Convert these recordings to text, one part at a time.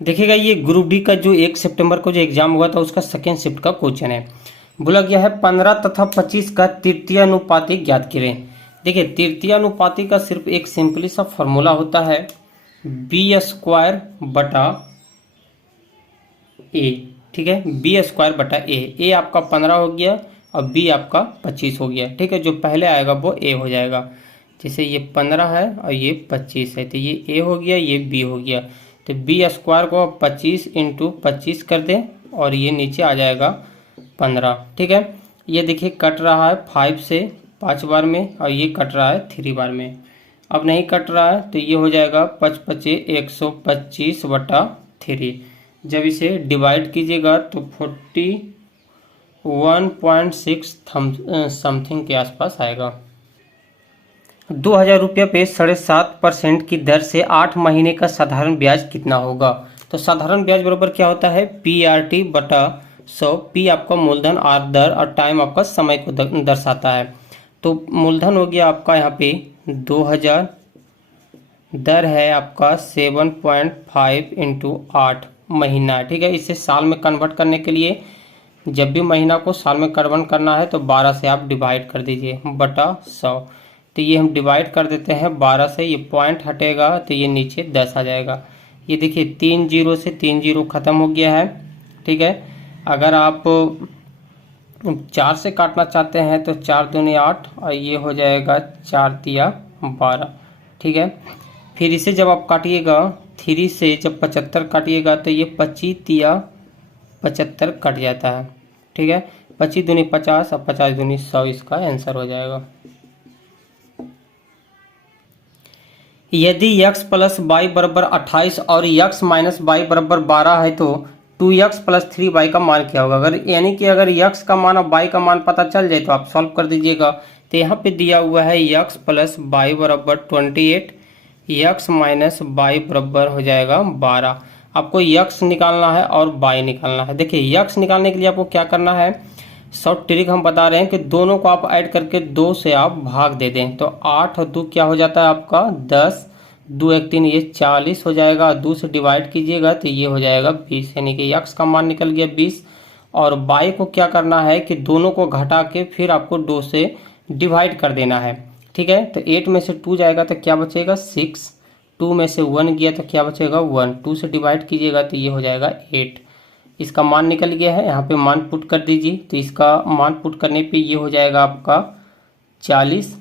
देखिएगा ये group D का जो 1 सितंबर को जो एग्जाम हुआ था उसका सेकेंड शिफ्ट का क्वेश्चन है। बोला गया है 15 तथा 25 का तृतीय अनुपाती ज्ञात करें। देखिए तृतीय अनुपाती का सिर्फ एक सिंपली सा फॉर्मूला होता है b² बटा a। ठीक है, b² बटा a आपका 15 हो गया और b आपका 25 हो गया। ठीक है, जो पहले आएगा वो a हो जाएगा। जैसे ये 15 है और ये 25 है तो ये a हो गया, ये b हो गया। तो b² को 25 इंटू 25 कर दें और ये नीचे आ जाएगा 15। ठीक है, ये देखिए कट रहा है 5 से 5 बार में और ये कट रहा है 3 बार में। अब नहीं कट रहा है तो ये हो जाएगा 5 पचे 125 बटा 3। जब इसे डिवाइड कीजिएगा तो 41.6 समथिंग के आसपास आएगा। 2000 रुपये पे 7.5% की दर से 8 महीने का साधारण ब्याज कितना होगा। तो साधारण ब्याज बराबर क्या होता है PRT बटा 100। P आपका मूलधन, R दर और टाइम आपका समय को दर्शाता है। तो मूलधन हो गया आपका यहाँ पे 2000, दर है आपका 7.5 इंटू 8 महीना। ठीक है, इसे साल में कन्वर्ट करने के लिए जब भी महीना को साल में कन्वर्ट करना है तो 12 से आप डिवाइड कर दीजिए बटा 100। तो ये हम डिवाइड कर देते हैं 12 से, ये पॉइंट हटेगा तो ये नीचे 10 आ जाएगा। ये देखिए 3 जीरो से 3 जीरो ख़त्म हो गया है। ठीक है, अगर आप 4 से काटना चाहते हैं तो 4 दूनी 8 और ये हो जाएगा 4 तिया 12। ठीक है, फिर इसे जब आप काटिएगा 3 से जब 75 काटिएगा तो ये 25 तिया 75 कट जाता है। ठीक है, 25 दूनी 50 और 50 दूनी 100 इसका आंसर हो जाएगा। यदि x प्लस वाई बराबर 28 और x माइनस वाई बराबर 12 है तो 2x प्लस 3y का मान क्या होगा। अगर यानी कि अगर x का मान और y का मान पता चल जाए तो आप सॉल्व कर दीजिएगा। तो यहाँ पे दिया हुआ है x प्लस वाई बराबर 28, x माइनस वाई बराबर हो जाएगा 12। आपको x निकालना है और y निकालना है। देखिए x निकालने के लिए आपको क्या करना है, शॉर्ट ट्रिक हम बता रहे हैं कि दोनों को आप ऐड करके 2 से आप भाग दे दें तो 8 और 2 क्या हो जाता है आपका 10, 2 1 3 ये 40 हो जाएगा। 2 से डिवाइड कीजिएगा तो ये हो जाएगा 20, यानी कि x का मान निकल गया 20। और y को क्या करना है कि दोनों को घटा के फिर आपको 2 से डिवाइड कर देना है। ठीक है, तो 8 में से 2 जाएगा तो क्या बचेगा 6, 2 में से 1 गया तो क्या बचेगा 1, 2 से डिवाइड कीजिएगा तो ये हो जाएगा 8। इसका मान निकल गया है, यहाँ पे मान पुट कर दीजिए। तो इसका मान पुट करने पे ये हो जाएगा आपका 40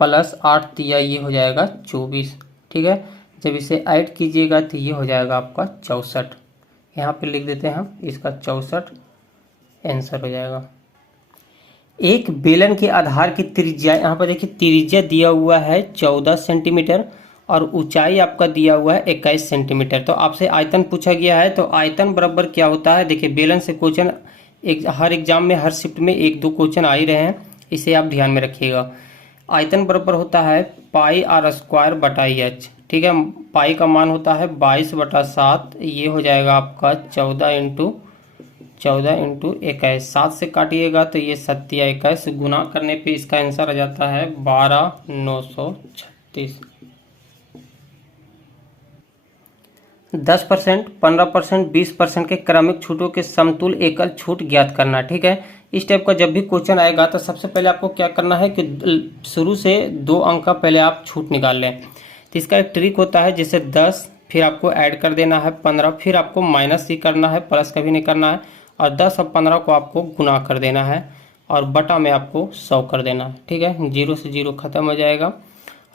प्लस 8 तिया ये हो जाएगा 24। ठीक है, जब इसे ऐड कीजिएगा तो ये हो जाएगा आपका 64। यहाँ पे लिख देते हैं हम इसका 64 आंसर हो जाएगा। एक बेलन के आधार की त्रिज्या, यहाँ पर देखिए त्रिज्या दिया हुआ है 14 सेंटीमीटर और ऊंचाई आपका दिया हुआ है 21 सेंटीमीटर। तो आपसे आयतन पूछा गया है तो आयतन बराबर क्या होता है। देखिए बेलन से क्वेश्चन हर एग्जाम में हर शिफ्ट में 1-2 क्वेश्चन आ ही रहे हैं, इसे आप ध्यान में रखिएगा। आयतन बराबर होता है πr² बटा h। ठीक है, पाई का मान होता है 22 बटा 7, ये हो जाएगा आपका 14 इंटू 21। 7 से काटिएगा तो ये 7 या 21, गुना करने पे इसका आंसर आ जाता है 12,936। 10%, 15%, 20% के क्रमिक छूटों के समतुल एकल छूट ज्ञात करना। ठीक है, इस टाइप का जब भी क्वेश्चन आएगा तो सबसे पहले आपको क्या करना है कि शुरू से 2 अंक का पहले आप छूट निकाल लें। तो इसका एक ट्रिक होता है, जैसे 10 फिर आपको ऐड कर देना है 15, फिर आपको माइनस ही करना है, प्लस कभी नहीं करना है, और 10 और 15 को आपको गुना कर देना है और बटा में आपको 100 कर देना है। ठीक है, 0 से 0 खत्म हो जाएगा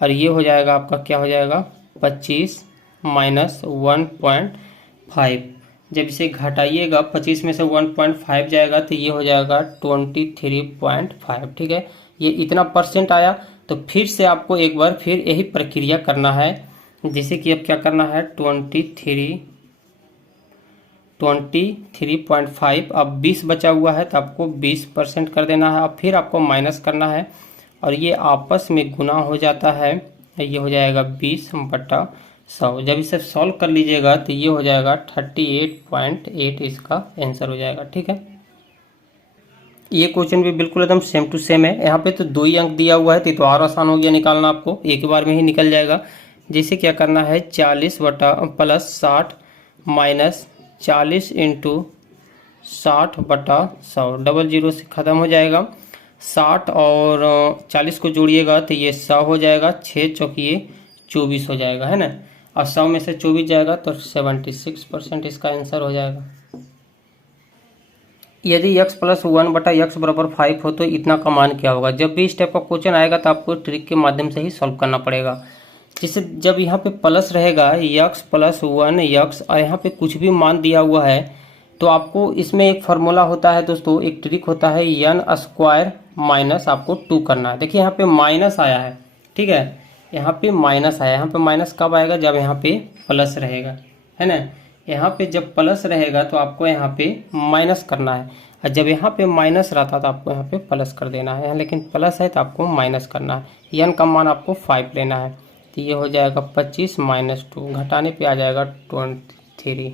और ये हो जाएगा आपका क्या हो जाएगा 25 माइनस 1.5। जब इसे घटाइएगा 25 में से 1.5 जाएगा तो ये हो जाएगा 23.5। ठीक है, ये इतना परसेंट आया। तो फिर से आपको एक बार फिर यही प्रक्रिया करना है, जैसे कि अब क्या करना है 23.5। अब 20 बचा हुआ है तो आपको 20% कर देना है। अब फिर आपको माइनस करना है और ये आपस में गुना हो जाता है, ये हो जाएगा 20 बटा 100। जब इसे सॉल्व कर लीजिएगा तो ये हो जाएगा 38.8 इसका आंसर हो जाएगा। ठीक है, ये क्वेश्चन भी बिल्कुल एकदम सेम टू सेम है। यहाँ पे तो 2 ही अंक दिया हुआ है तो और आसान हो गया निकालना, आपको एक बार में ही निकल जाएगा। जैसे क्या करना है 40 बटा plus 60 minus 40 into 60/100, double zero से ख़त्म हो जाएगा। 60 और 40 को जोड़िएगा तो ये 100 हो जाएगा, 6 चौकिए 24 हो जाएगा, है ना। और 100 में से 24 जाएगा तो 76% इसका आंसर हो जाएगा। यदि x + 1/x = 5 हो तो इतना का मान क्या होगा। जब भी इस टाइप का क्वेश्चन आएगा तो आपको ट्रिक के माध्यम से ही सॉल्व करना पड़ेगा। जैसे जब यहाँ पे प्लस रहेगा x + 1x और यहाँ पे कुछ भी मान दिया हुआ है तो आपको इसमें एक फार्मूला होता है दोस्तों, एक ट्रिक होता है n² माइनस आपको 2 करना है। देखिए यहाँ पे माइनस आया है, ठीक है, यहाँ पे माइनस आया। यहाँ पे माइनस कब आएगा, जब यहाँ पे प्लस रहेगा, है ना। यहाँ पे जब प्लस रहेगा तो आपको यहाँ पे माइनस करना है, और जब यहाँ पे माइनस रहता तो आपको यहाँ पे प्लस कर देना है। यहाँ लेकिन प्लस है तो आपको माइनस करना है। n का मान आपको 5 लेना है, तो ये हो जाएगा 25 - 2, घटाने पे आ जाएगा 23।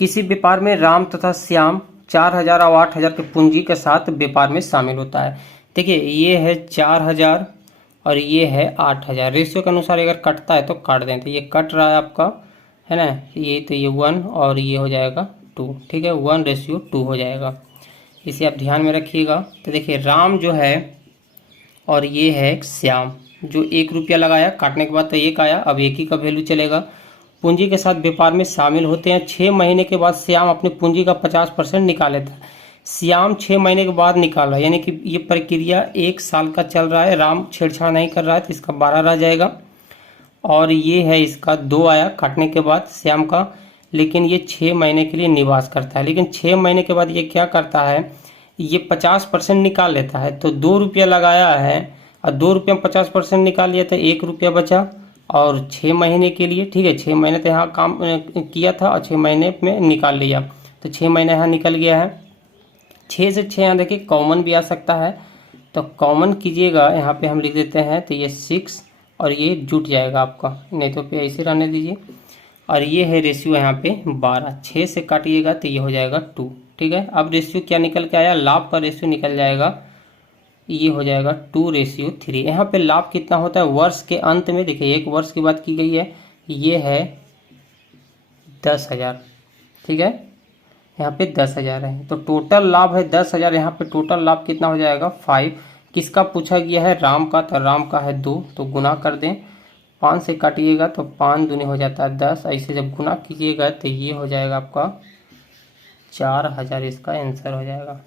किसी व्यापार में राम तथा श्याम 4000 और 8000 की पूंजी के साथ व्यापार में शामिल होता है। देखिए ये है 4000 और ये है 8000। रेशियो के अनुसार अगर कटता है तो काट दें, तो ये कट रहा है आपका, है ना। ये तो ये 1 और ये हो जाएगा 2, ठीक है, 1:2 हो जाएगा। इसे आप ध्यान में रखिएगा। तो देखिए राम जो है और ये है श्याम, जो 1 रुपया लगाया, काटने के बाद तो 1 आया, अब 1 ही का वैल्यू चलेगा। पूंजी के साथ व्यापार में शामिल होते हैं। 6 महीने के बाद श्याम अपनी पूंजी का 50% निकाल लेता है। श्याम 6 महीने के बाद निकाला, यानी कि ये प्रक्रिया 1 साल का चल रहा है। राम छेड़छाड़ नहीं कर रहा है तो इसका 12 रह जाएगा, और ये है इसका 2 आया काटने के बाद श्याम का, लेकिन ये 6 महीने के लिए निवास करता है। लेकिन 6 महीने के बाद ये क्या करता है, ये 50% निकाल लेता है। तो 2 रुपया लगाया है और 2 रुपया में 50% निकाल लिया तो 1 रुपया बचा, और 6 महीने के लिए, ठीक है, 6 महीने तो यहाँ काम किया था और 6 महीने में निकाल लिया, तो 6 महीने यहाँ निकल गया है। 6 से 6 यहाँ देखिए कॉमन भी आ सकता है, तो कॉमन कीजिएगा, यहाँ पे हम लिख देते हैं, तो ये 6 और ये जुट जाएगा आपका, नहीं तो पे ऐसे रहने दीजिए। और ये है रेशियो यहाँ पे 12, 6 से काटिएगा तो ये हो जाएगा 2, ठीक है। अब रेशियो क्या निकल के आया, लाभ का रेशियो निकल जाएगा, ये हो जाएगा 2:3। यहाँ पे लाभ कितना होता है वर्ष के अंत में, देखिए 1 वर्ष की बात की गई है, ये है 10,000, ठीक है, यहाँ पे 10,000 है, तो टोटल लाभ है 10,000। यहाँ पे टोटल लाभ कितना हो जाएगा 5। किसका पूछा गया है, राम का, तो राम का है 2, तो गुना कर दें, 5 से काटिएगा तो 5 दूनी हो जाता है 10, ऐसे जब गुना कीजिएगा तो ये हो जाएगा आपका 4000, इसका आंसर हो जाएगा।